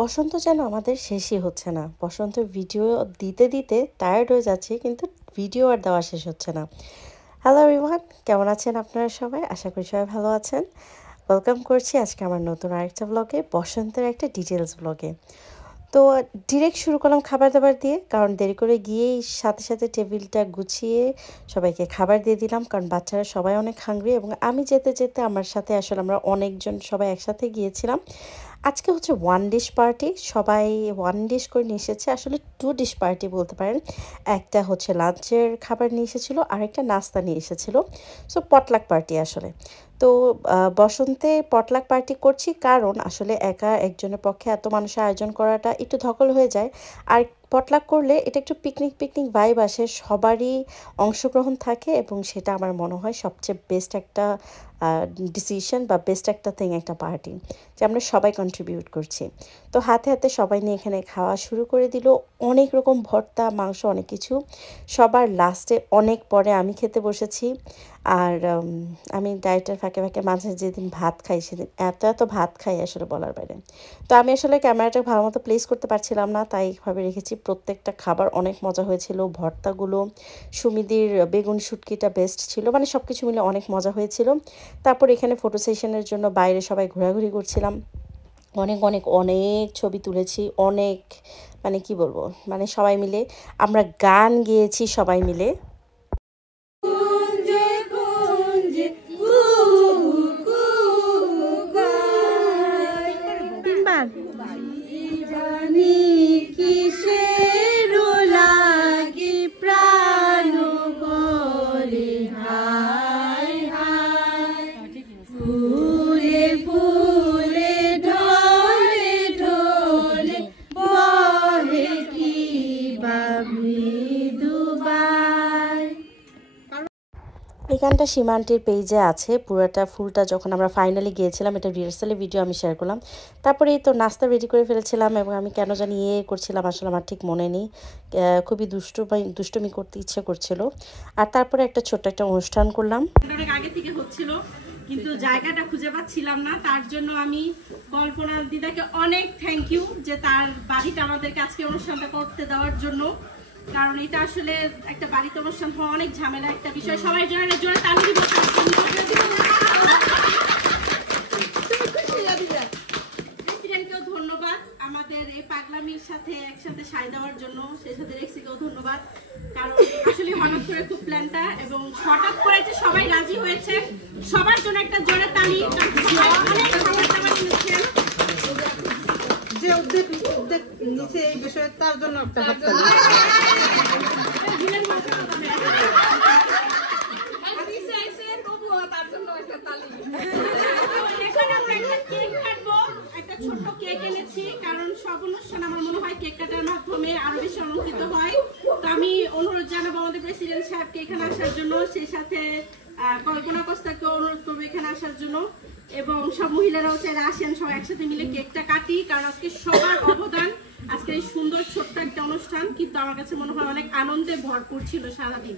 বসন্ত যেন আমাদের শেষই হচ্ছে না। বসন্তের ভিডিও দিতে দিতে টায়ার্ড হয়ে যাচ্ছি, কিন্তু ভিডিও আর দেওয়া শেষ হচ্ছে না। হ্যালো এভরিওয়ান, কেমন আছেন আপনারা সবাই? আশা করি সবাই ভালো আছেন। ওয়েলকাম করছি আজকে আমার নতুন আরেকটা ব্লগে, বসন্তের একটা ডিটেলস ব্লগে। তো ডিরেক্ট শুরু করলাম খাবার দাবার দিয়ে, কারণ দেরি করে গিয়েই সাথে সাথে টেবিলটা গুছিয়ে সবাইকে খাবার দিয়ে দিলাম, কারণ বাচ্চারা সবাই অনেক হাংরি। এবং আমি যেতে যেতে আমার সাথে আসলে আমরা অনেকজন সবাই একসাথে গিয়েছিলাম। আজকে হচ্ছে ওয়ান ডিশ পার্টি, সবাই ওয়ান ডিশ করে নিয়ে এসেছে, আসলে টু ডিশ পার্টি বলতে পারেন। একটা হচ্ছে লাঞ্চের খাবার নিয়ে এসেছিলো, আর একটা নাস্তা নিয়ে এসেছিলো। সো পটলাক পার্টি আসলে। তো বসন্তে পটলাক পার্টি করছি, কারণ আসলে একা একজনের পক্ষে এত মানুষের আয়োজন করাটা একটু ধকল হয়ে যায়। আর পটলাক করলে এটা একটু পিকনিক পিকনিক ভাইব আসে, সবারই অংশগ্রহণ থাকে, এবং সেটা আমার মনে হয় সবচেয়ে বেস্ট একটা ডিসিশন বা বেস্ট একটা থিং, একটা পার্টি, যে আমরা সবাই কন্ট্রিবিউট করছি। তো হাতে হাতে সবাই নিয়ে এখানে খাওয়া শুরু করে দিল। অনেক রকম ভর্তা, মাংস, অনেক কিছু। সবার লাস্টে অনেক পরে আমি খেতে বসেছি। আর আমি ডায়েটের ফাঁকে ফাঁকে মাঝে যেদিন ভাত খাই, সেদিন এত এত ভাত খাই আসলে বলার বাইরে। তো আমি আসলে ক্যামেরাটা ভালো মতো প্লেস করতে পারছিলাম না, তাই এইভাবে রেখেছি। প্রত্যেকটা খাবার অনেক মজা হয়েছিল। ভর্তাগুলো, সুমিদির বেগুন শুটকিটা বেস্ট ছিল, মানে সব কিছু মিলে অনেক মজা হয়েছিল। তারপর এখানে ফটো সেশনের জন্য বাইরে সবাই ঘোরাঘুরি করছিলাম। অনেক অনেক অনেক ছবি তুলেছি, অনেক, মানে কি বলবো, মানে সবাই মিলে আমরা গান গেয়েছি সবাই মিলে। এই গানটা সীমান্তির পেজে আছে পুরোটা, ফুলটা যখন আমরা ফাইনালি গিয়েছিলাম, এটা রিহার্সালের ভিডিও আমি শেয়ার করলাম। তারপরে এই তো নাস্তা রেডি করে ফেলেছিলাম, এবং আমি কেন জানি করছিলাম, আসলে আমার ঠিক মনে নেই। খুবই দুষ্টুমি করতে ইচ্ছে করছিল। আর তারপরে একটা ছোট্ট একটা অনুষ্ঠান করলাম। অনেক আগে থেকে হচ্ছিল, কিন্তু জায়গাটা খুঁজে পাচ্ছিলাম না। তার জন্য আমি কল্পনা দিদাকে অনেক থ্যাংক ইউ, যে তার বাড়িটা আমাদেরকে আজকে অনুষ্ঠানটা করতে দেওয়ার জন্য। কারণ এটা আসলে একটা বাড়িতে অনুষ্ঠান হওয়া অনেক ঝামেলা একটা বিষয়। সবাই জোরে তালি দিব। প্রেসিডেন্টকেও ধন্যবাদ আমাদের এই পাগলামির সাথে একসাথে সায় দেওয়ার জন্য। সেই সাথে রেক্সিকেও ধন্যবাদ, কারণ আসলে হঠাৎ করে খুব প্ল্যানটা, এবং হঠাৎ করে যে সবাই রাজি হয়েছে, সবার জন্য একটা জোরে তালি। যে উদ্যোগ নিচে এই বিষয়ে, তার জন্য একটা হাততালি। একটা ছোট্ট কেক এনেছি, কারণ সব অনুষ্ঠান আমার মনে হয় কেক কাটার মাধ্যমে আরো বেশি অনুষ্ঠিত হয়। তো আমি অনুরোধ জানাবো আমাদের প্রেসিডেন্ট সাহেবকে এখানে আসার জন্য, সেই সাথে কল্পনা কস্তাকে অনুরোধ করবো এখানে আসার জন্য, এবং সব মহিলারাও চাইলে আসেন, সবাই একসাথে মিলে কেকটা কাটি। কারণ আজকে সবার অবদান, আজকে এই সুন্দর ছোট্ট একটা অনুষ্ঠান কিন্তু আমার কাছে মনে হয় অনেক আনন্দে ভরপুর ছিল সারাদিন।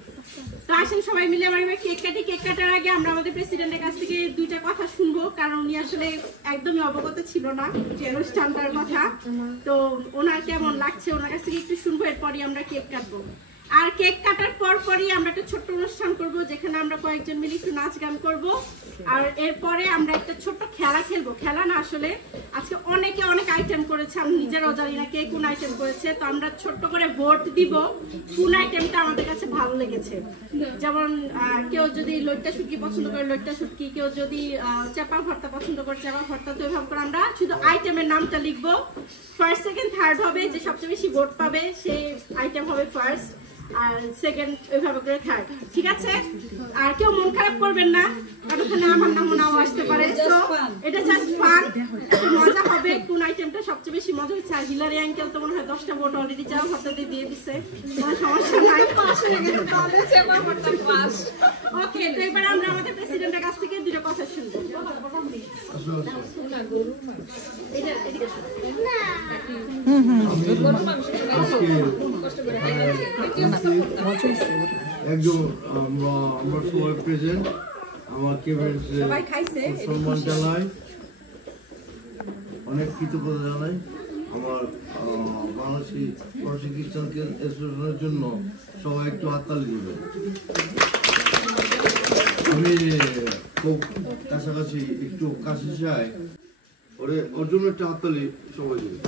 তো আসেন সবাই মিলে আমার কেক কাটি। কেক কাটার আগে আমরা আমাদের প্রেসিডেন্টের কাছ থেকে দুইটা কথা শুনবো, কারণ উনি আসলে একদমই অবগত ছিল না যে অনুষ্ঠানটার কথা। তো ওনার কেমন লাগছে ওনার কাছ থেকে একটু শুনবো, এরপরই আমরা কেক কাটবো। আর কেক কাটার পরই আমরা একটা ছোট্ট অনুষ্ঠান করব, যেখানে আমরা কয়েকজন মিলে একটু নাচ গান করব। আর এরপরে আমরা একটা ছোট্ট খেলা খেলবো। খেলা না, আসলে আজকে অনেকে অনেক আইটেম করেছে, আমি নিজেরাও জানি না কে কোন আইটেম করেছে। তো আমরা ছোট্ট করে ভোট দিব কোন আইটেমটা আমাদের কাছে ভালো লেগেছে। যেমন কেউ যদি লইট্টা শুটকি পছন্দ করে লইট্টা শুটকি, কেউ যদি চাপা ভর্তা পছন্দ করে চাপা ভর্তা। তো এভাবে করে আমরা শুধু আইটেমের নামটা লিখবো। ফার্স্ট, সেকেন্ড, থার্ড হবে, যে সবচেয়ে বেশি ভোট পাবে সেই আইটেম হবে ফার্স্ট, আর সেকেন্ড ওইভাবে করে থার্ড। ঠিক আছে? আর কেউ মন খারাপ করবেন না, কারণ ওখানে আমার নামও নাও আসতে পারে। তো এটা জাস্ট ফান, একটু মজা হবে। কোন আইটেমটা সবচেয়ে বেশি মজা হচ্ছে। আর হিলারি আঙ্কেল তো মনে হয় 10টা ভোট অলরেডি চাওয়া ভর্তা দিয়ে দিচ্ছে, কোনো সমস্যা নাই। ওকে, তো এবার আমরা আমাদের প্রেসিডেন্টের কাছ থেকে দুটো কথা শুনবো। একদম আমরা সবাই প্রেজেন্ট, আমাকে সম্মান জানাই, অনেক কৃতজ্ঞতা জানাই। আমার বাংলাদেশি প্রবাসী খ্রিস্টান অ্যাসোসিয়েশনের জন্য সবাই একটু হাততালি দিবেন। আমি খুব কাছাকাছি একটু কাছে চাই, ওর জন্য একটা হাততালি সবাই দিবে।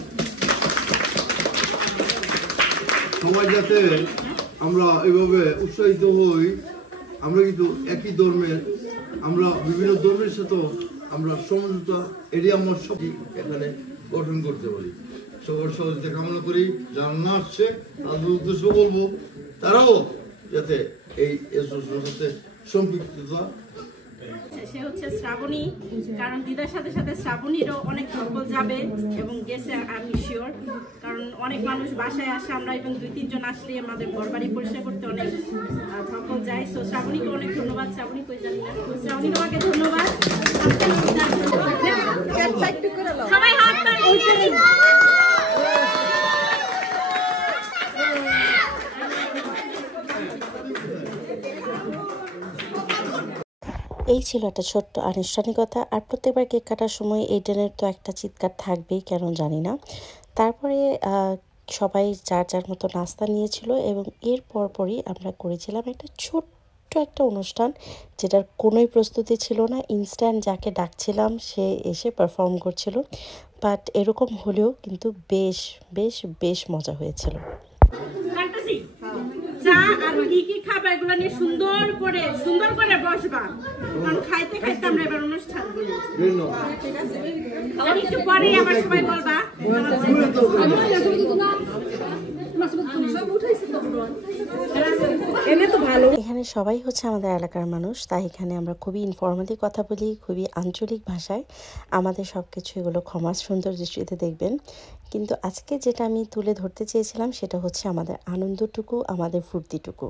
সবাই যাতে আমরা এইভাবে উৎসাহিত হই। আমরা কিন্তু একই ধর্মের, আমরা বিভিন্ন ধর্মের সাথেও আমরা সমঝোতা এরিয়া মৎসব এখানে গঠন করতে পারি। সবার সহযোগিতা কামনা করি। যারা না আসছে তাদের উদ্দেশ্য বলবো তারাও যাতে এই অ্যাসোসিয়েশনের সাথে সম্পৃক্ততা। সে হচ্ছে শ্রাবণী, কারণ দিদার সাথে সাথে শ্রাবণীরও অনেক ধকল যাবে এবং গেছে আমি শিওর, কারণ অনেক মানুষ বাসায় আসে, আমরা এবং 2-3 জন আসলে আমাদের ঘর বাড়ি পরিষ্কার করতে অনেক ধকল যায়। সো শ্রাবণীকে অনেক ধন্যবাদ। শ্রাবণী কই জানি না, শ্রাবণী তোমাকে ধন্যবাদ। সবাই হাত তালি। এই ছিল একটা ছোট্ট আনুষ্ঠানিকতা। আর প্রত্যেকবার কেক কাটার সময় এইডেনের তো একটা চিৎকার থাকবেই, কেন জানি না। তারপরে সবাই যার যার মতো নাস্তা নিয়েছিল এবং এর পরপরই আমরা করেছিলাম একটা ছোট্ট একটা অনুষ্ঠান, যেটার কোনোই প্রস্তুতি ছিল না। ইনস্ট্যান্ট যাকে ডাকছিলাম সে এসে পারফর্ম করছিল। বাট এরকম হলেও কিন্তু বেশ বেশ বেশ মজা হয়েছিল। চা আর কি কি খাবে এগুলো নিয়ে সুন্দর করে বসবা, কারণ খাইতে খাইতে আমরা এবার অনুষ্ঠান করি। ঠিক আছে, একটু পরে আবার সবাই বলবা। এখানে সবাই হচ্ছে আমাদের এলাকার মানুষ, তাই এখানে আমরা খুবই ইনফর্মালি কথা বলি, খুবই আঞ্চলিক ভাষায়। আমাদের সব কিছু এগুলো ক্ষমা সুন্দর দৃষ্টিতে দেখবেন। কিন্তু আজকে যেটা আমি তুলে ধরতে চেয়েছিলাম সেটা হচ্ছে আমাদের আনন্দটুকু, আমাদের ফুর্তিটুকু।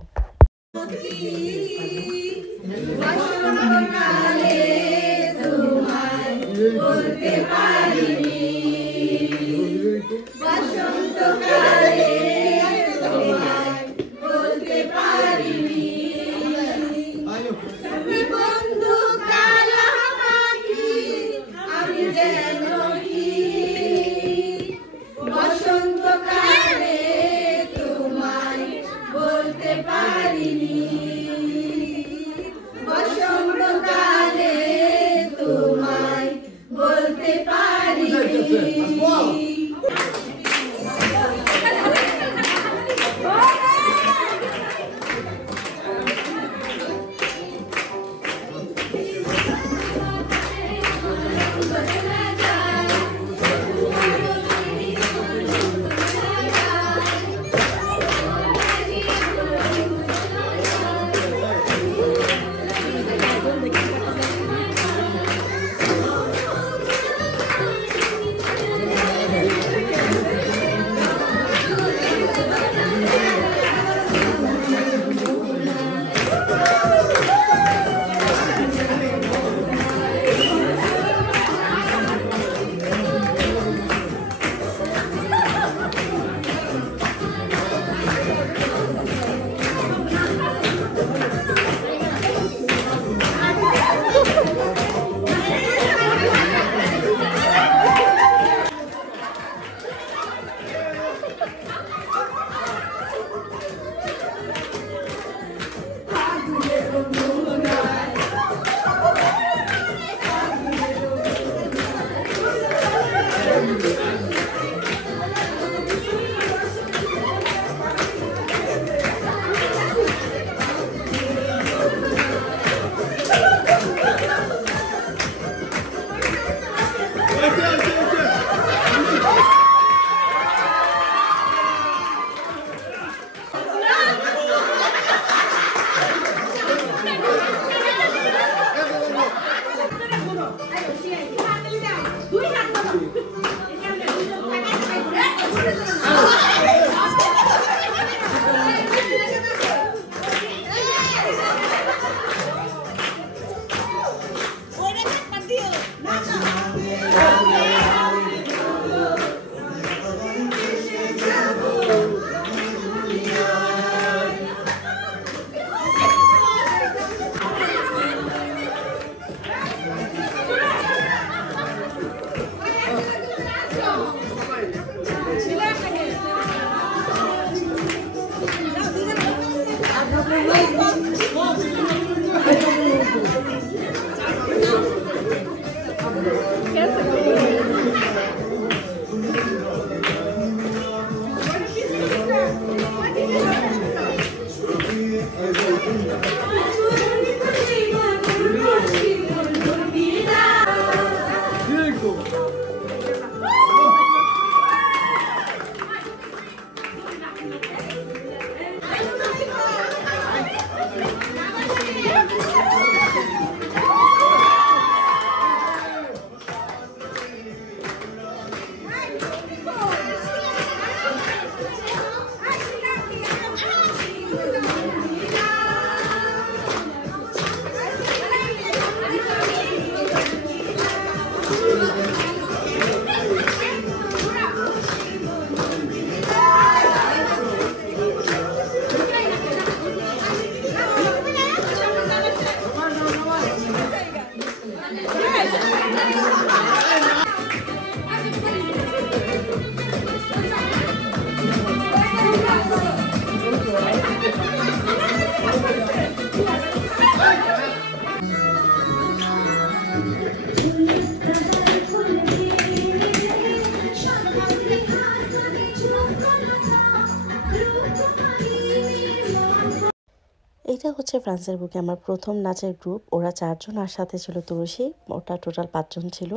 এটা হচ্ছে ফ্রান্সের বুকে আমার প্রথম নাচের গ্রুপ। ওরা 4 জন আর সাথে ছিল তুলসী, ওটা টোটাল 5 জন ছিল।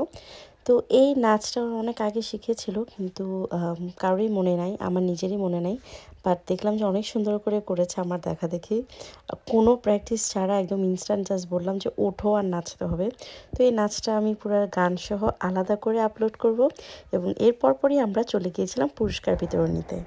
তো এই নাচটা অনেক আগে শিখেছিল, কিন্তু কারোরই মনে নাই, আমার নিজেরই মনে নাই। বাট দেখলাম যে অনেক সুন্দর করে করেছে আমার দেখা দেখি, কোনো প্র্যাকটিস ছাড়া একদম ইনস্ট্যান্ট জাস্ট বললাম যে ওঠো আর নাচতে হবে। তো এই নাচটা আমি পুরো গান সহ আলাদা করে আপলোড করব, এবং এর পরপরই আমরা চলে গিয়েছিলাম পুরস্কার বিতরণীতে।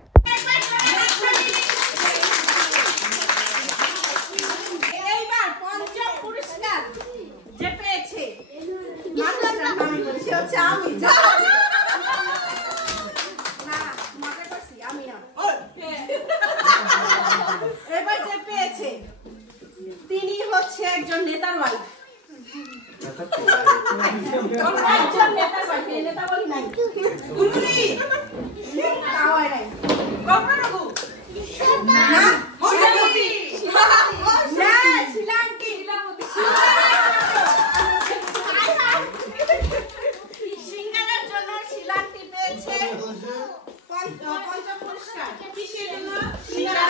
এবার যে পেয়েছে তিনি হচ্ছে একজন নেতার ওয়াইফ। একজন নেতার ওয়াইফ, নেতা বলি নাই, সিঙ্গারের জন্য শিলান্তি পেয়েছে পঞ্চম পুরস্কার। কিসের জন্য? সিঙ্গারা।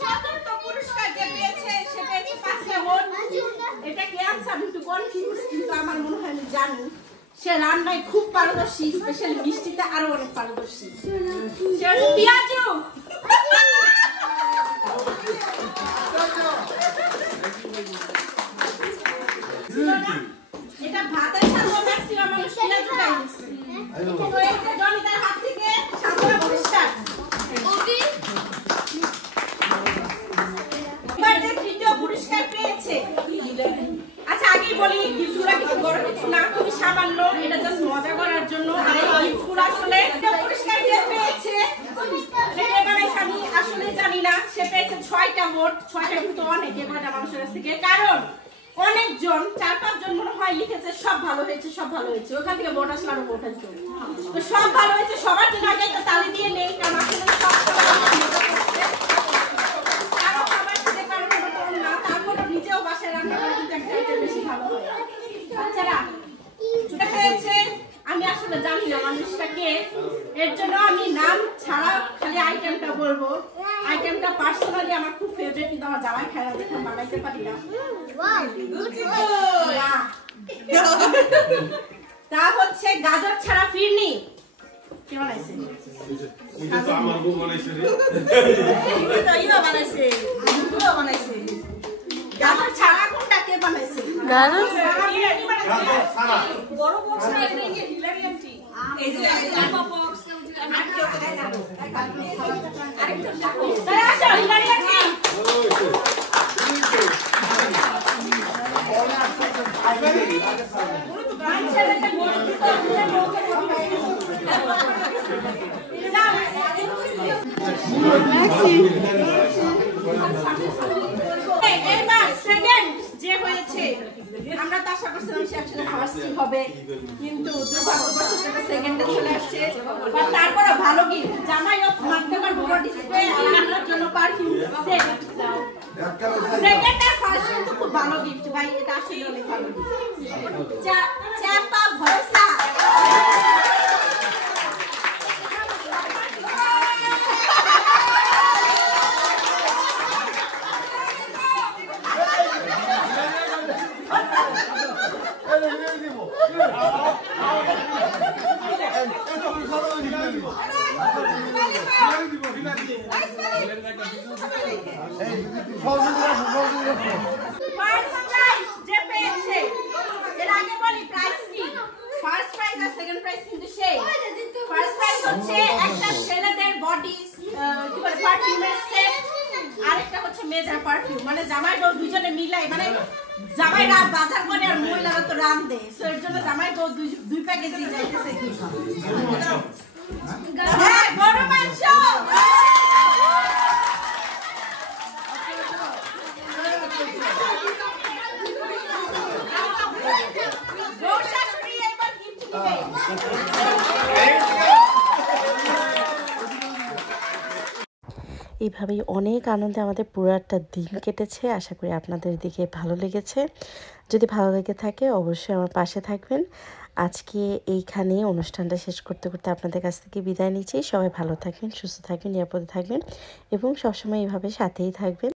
চতুর্থ পুরস্কার যে পেয়েছে সে পেয়েছে 5টা ভোট। এটা কি আনসার? আমি একটু কনফিউজ, কিন্তু আমার মনে হয় আমি জানি সে রান্নায় খুব পারদর্শী, স্পেশালি মিষ্টিতে আরো অনেক পারদর্শী। সে হচ্ছে পিয়াজু। এটা ভাতের সাথে ম্যাক্সিমাম মানুষ পিয়াজু খায়। তো এই যে জনিতার হাত থেকে 7টা পুরস্কার। এবার যে তৃতীয় পুরস্কার পেয়েছে, আচ্ছা আগেই বলি গিফটগুলো কিন্তু বড় কিছু না, খুবই সামান্য, এটা জাস্ট মজা করার জন্য। আর এই গিফটগুলো আসলে পুরস্কার যে পেয়েছে এটা বানাইছে আমি আসলে জানি না। সে পেয়েছে 6টা ভোট। 6টা কিন্তু অনেক কয়টা মানুষের কাছ থেকে, কারণ অনেকজন 4-5 জন মনে হয় লিখেছে সব ভালো হয়েছে, সব ভালো হয়েছে। ওখান থেকে ভোট আসলে আরো ভোট আসবে। তো সব ভালো হয়েছে, সবার জন্য আগে একটা তালি দিয়ে নেই, কারণ আসলে সব নিজেও বাসায় রান্না করে কিন্তু একটা আইটেম বেশি ভালো হয়। বাচ্চারা পেয়েছে, আমি আসলে জানি না মানুষটা কে, এর জন্য আমি নাম ছাড়া খালি আইটেমটা বলবো। আইটেমটা পার্সোনালি আমার খুব ফেভারিট, কিন্তু আমার জামাই খায় না দেখে বানাইতে পারি না। তা হচ্ছে গাজর ছাড়া ফিরনি। কে বানাইছে? আমার বউ বানাইছে রে। এটা ইনো বানাইছে, ইনো বানাইছে। গাজর ছাড়া কোনটা কে বানাইছে? গাজর ছাড়া কি বানাইছে? ছাড়া বড় বক্স না, এটা কি হিলারিয়ান্টি? এই যে লাম্বা বক্স আরেকটা তারা আসো হিলারিয়ান্টি। এবার সেকেন্ড যে হয়েছে, আমরা তো আশা করছিলাম সে আসলে ফার্স্টই হবে, কিন্তু দুর্ভাগ্যবশত এটা সেকেন্ডে চলে আসছে। বাট তারপরে ভালো গিফট, জামাই অফ মাধ্যমের বড় ডিসপ্লে আর আমার জন্য পারফিউম সেট। সেকেন্ড আর ফার্স্ট কিন্তু খুব ভালো গিফট ভাই, এটা আসলে অনেক ভালো গিফট। চাপা ভরসা। মানে জামাই বউ দুজনে মিলাই, মানে জামাইরা বাজার করে আর মহিলারা তো রাঁধে, সো এর জন্য জামাই তো দুই প্যাকেট দিয়ে যাইতেছে কি হ্যাঁ বড় মাংস বড় শাশুড়ি এবার গিফট দিবে। এইভাবেই অনেক আনন্দে আমাদের পুরাটা দিন কেটেছে। আশা করি আপনাদের দিকে ভালো লেগেছে। যদি ভালো লেগে থাকে অবশ্যই আমার পাশে থাকবেন। আজকে এইখানেই অনুষ্ঠানটা শেষ করতে করতে আপনাদের কাছ থেকে বিদায় নিচ্ছি। সবাই ভালো থাকবেন, সুস্থ থাকবেন, নিরাপদে থাকবেন এবং সবসময় এইভাবে সাথেই থাকবেন।